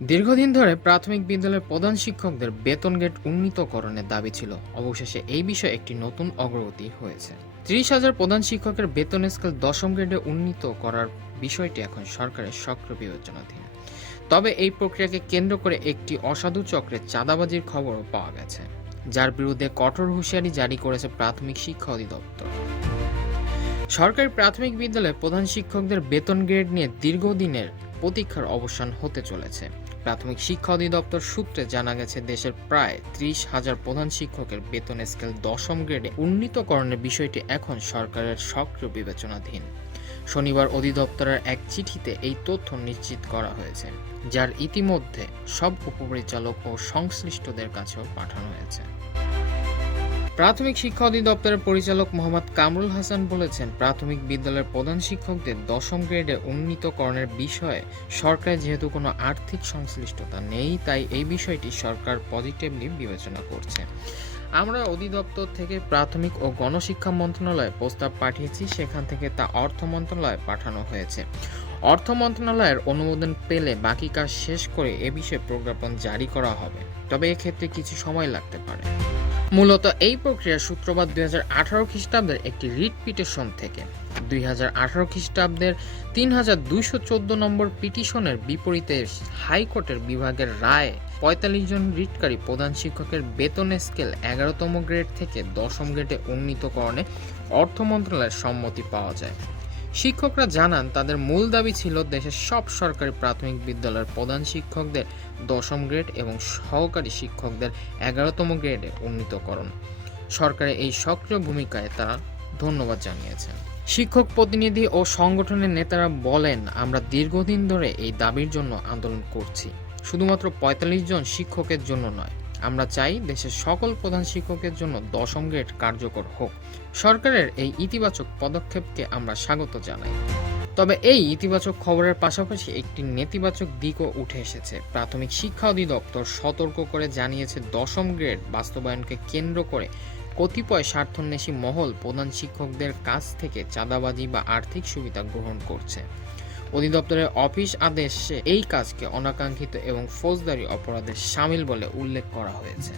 দীর্ঘদিন ধরে প্রাথমিক বিদ্যালয়ের প্রধান শিক্ষকদের বেতন গেট উন্নীতকরণের দাবি ছিল। অবশেষে এই বিষয়ে একটি নতুন অগ্রগতি হয়েছে। ত্রিশ হাজার প্রধান শিক্ষকের বেতন স্কেল দশম গ্রেডে উন্নীত করার বিষয়টি এখন সরকারের সক্রিয় বিবেচনাধীন। তবে এই প্রক্রিয়াকে কেন্দ্র করে একটি অসাধু চক্রের চাঁদাবাজির খবরও পাওয়া গেছে, যার বিরুদ্ধে কঠোর হুঁশিয়ারি জারি করেছে প্রাথমিক শিক্ষা অধিদপ্তর। সরকারি প্রাথমিক বিদ্যালয়ে প্রধান শিক্ষকদের বেতন গ্রেড নিয়ে দীর্ঘদিনের প্রতীক্ষার অবসান হতে চলেছে। প্রাথমিক শিক্ষা অধিদপ্তর সূত্রে জানা গেছে, দেশের প্রায় ত্রিশ হাজার প্রধান শিক্ষকের বেতন স্কেল দশম গ্রেডে উন্নীতকরণের বিষয়টি এখন সরকারের সক্রিয় বিবেচনাধীন। শনিবার অধিদপ্তরের এক চিঠিতে এই তথ্য নিশ্চিত করা হয়েছে, যার ইতিমধ্যে সব উপপরিচালক ও সংশ্লিষ্টদের কাছেও পাঠানো হয়েছে। প্রাথমিক শিক্ষা অধিদপ্তরের পরিচালক মোহাম্মদ কামরুল হাসান বলেছেন, প্রাথমিক বিদ্যালয়ের প্রধান শিক্ষকদের দশম গ্রেডে উন্নীতকরণের বিষয়ে সরকারের যেহেতু কোনো আর্থিক সংশ্লিষ্টতা নেই, তাই এই বিষয়টি সরকার পজিটিভলি বিবেচনা করছে। আমরা অধিদপ্তর থেকে প্রাথমিক ও গণশিক্ষা মন্ত্রণালয়ে প্রস্তাব পাঠিয়েছি, সেখান থেকে তা অর্থ মন্ত্রণালয়ে পাঠানো হয়েছে। অর্থ মন্ত্রণালয়ের অনুমোদন পেলে বাকি কাজ শেষ করে এ বিষয়ে প্রজ্ঞাপন জারি করা হবে। তবে এক্ষেত্রে কিছু সময় লাগতে পারে। মূলত এই প্রক্রিয়ার সূত্রপাত দুই হাজার আঠারো খ্রিস্টাব্দের একটি রিট পিটিশন থেকে। দুই হাজার আঠারো খ্রিস্টাব্দের তিন হাজার দুইশো চোদ্দ নম্বর পিটিশনের বিপরীতে হাইকোর্টের বিভাগের রায়ে পঁয়তাল্লিশ জন রিটকারী প্রধান শিক্ষকের বেতন স্কেল এগারোতম গ্রেড থেকে দশম গ্রেডে উন্নীতকরণে অর্থ মন্ত্রণালয়ের সম্মতি পাওয়া যায়। শিক্ষকরা জানান, তাদের মূল দাবি ছিল দেশের সব সরকারি প্রাথমিক বিদ্যালয়ের প্রধান শিক্ষকদের, দশম গ্রেড এবং সহকারী শিক্ষকদের এগারোতম গ্রেডে উন্নীতকরণ। সরকারের এই সক্রিয় ভূমিকায় তারা ধন্যবাদ জানিয়েছেন। শিক্ষক প্রতিনিধি ও সংগঠনের নেতারা বলেন, আমরা দীর্ঘদিন ধরে এই দাবির জন্য আন্দোলন করছি। শুধুমাত্র পঁয়তাল্লিশ জন শিক্ষকের জন্য নয় আমরা চাই দেশের সকল প্রধান শিক্ষকের জন্য দশম গ্রেড কার্যকর হোক। সরকারের এই ইতিবাচক পদক্ষেপকে আমরা স্বাগত জানাই। তবে এই ইতিবাচক খবরের পাশাপাশি একটি নেতিবাচক দিকও উঠে এসেছে। প্রাথমিক শিক্ষা অধিদপ্তর সতর্ক করে জানিয়েছে, দশম গ্রেড বাস্তবায়নকে কেন্দ্র করে কতিপয় স্বার্থন্বেষী মহল প্রধান শিক্ষকদের কাছ থেকে চাঁদাবাজি বা আর্থিক সুবিধা গ্রহণ করছে। অধিদপ্তরের অফিস আদেশে এই কাজকে অনাকাঙ্ক্ষিত এবং ফৌজদারি অপরাধের সামিল বলে উল্লেখ করা হয়েছে।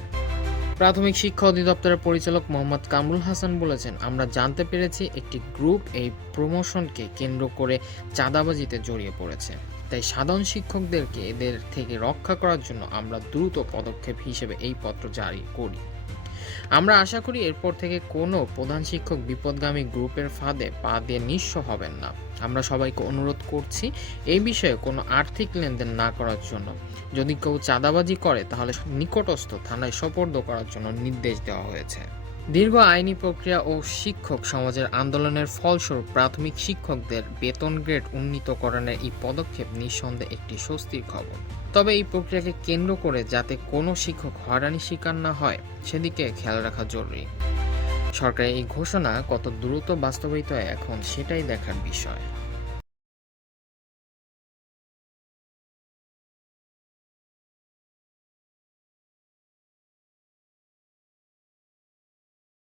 প্রাথমিক শিক্ষা অধিদপ্তরের পরিচালক মোহাম্মদ কামরুল হাসান বলেছেন, আমরা জানতে পেরেছি একটি গ্রুপ এই প্রমোশনকে কেন্দ্র করে চাঁদাবাজিতে জড়িয়ে পড়েছে। তাই সাধারণ শিক্ষকদেরকে এদের থেকে রক্ষা করার জন্য আমরা দ্রুত পদক্ষেপ হিসেবে এই পত্র জারি করি। আমরা আশা করি এরপর থেকে কোনো প্রধান শিক্ষক বিপদগামী গ্রুপের ফাঁদে পা দিয়ে নিঃস্ব হবেন না। আমরা সবাইকে অনুরোধ করছি এই বিষয়ে কোনো আর্থিক লেনদেন না করার জন্য। যদি কেউ চাঁদাবাজি করে, তাহলে নিকটস্থ থানায় সোপর্দ করার জন্য নির্দেশ দেওয়া হয়েছে। দীর্ঘ আইনি প্রক্রিয়া ও শিক্ষক সমাজের আন্দোলনের ফলস্বরূপ প্রাথমিক শিক্ষকদের বেতন গ্রেড উন্নীতকরণের এই পদক্ষেপ নিঃসন্দেহে একটি স্বস্তির খবর। তবে এই প্রক্রিয়াকে কেন্দ্র করে যাতে কোনো শিক্ষক হয়রানি শিকার না হয়, সেদিকে খেয়াল রাখা জরুরি। সরকারের এই ঘোষণা কত দ্রুত বাস্তবায়িত হয় এখন সেটাই দেখার বিষয়।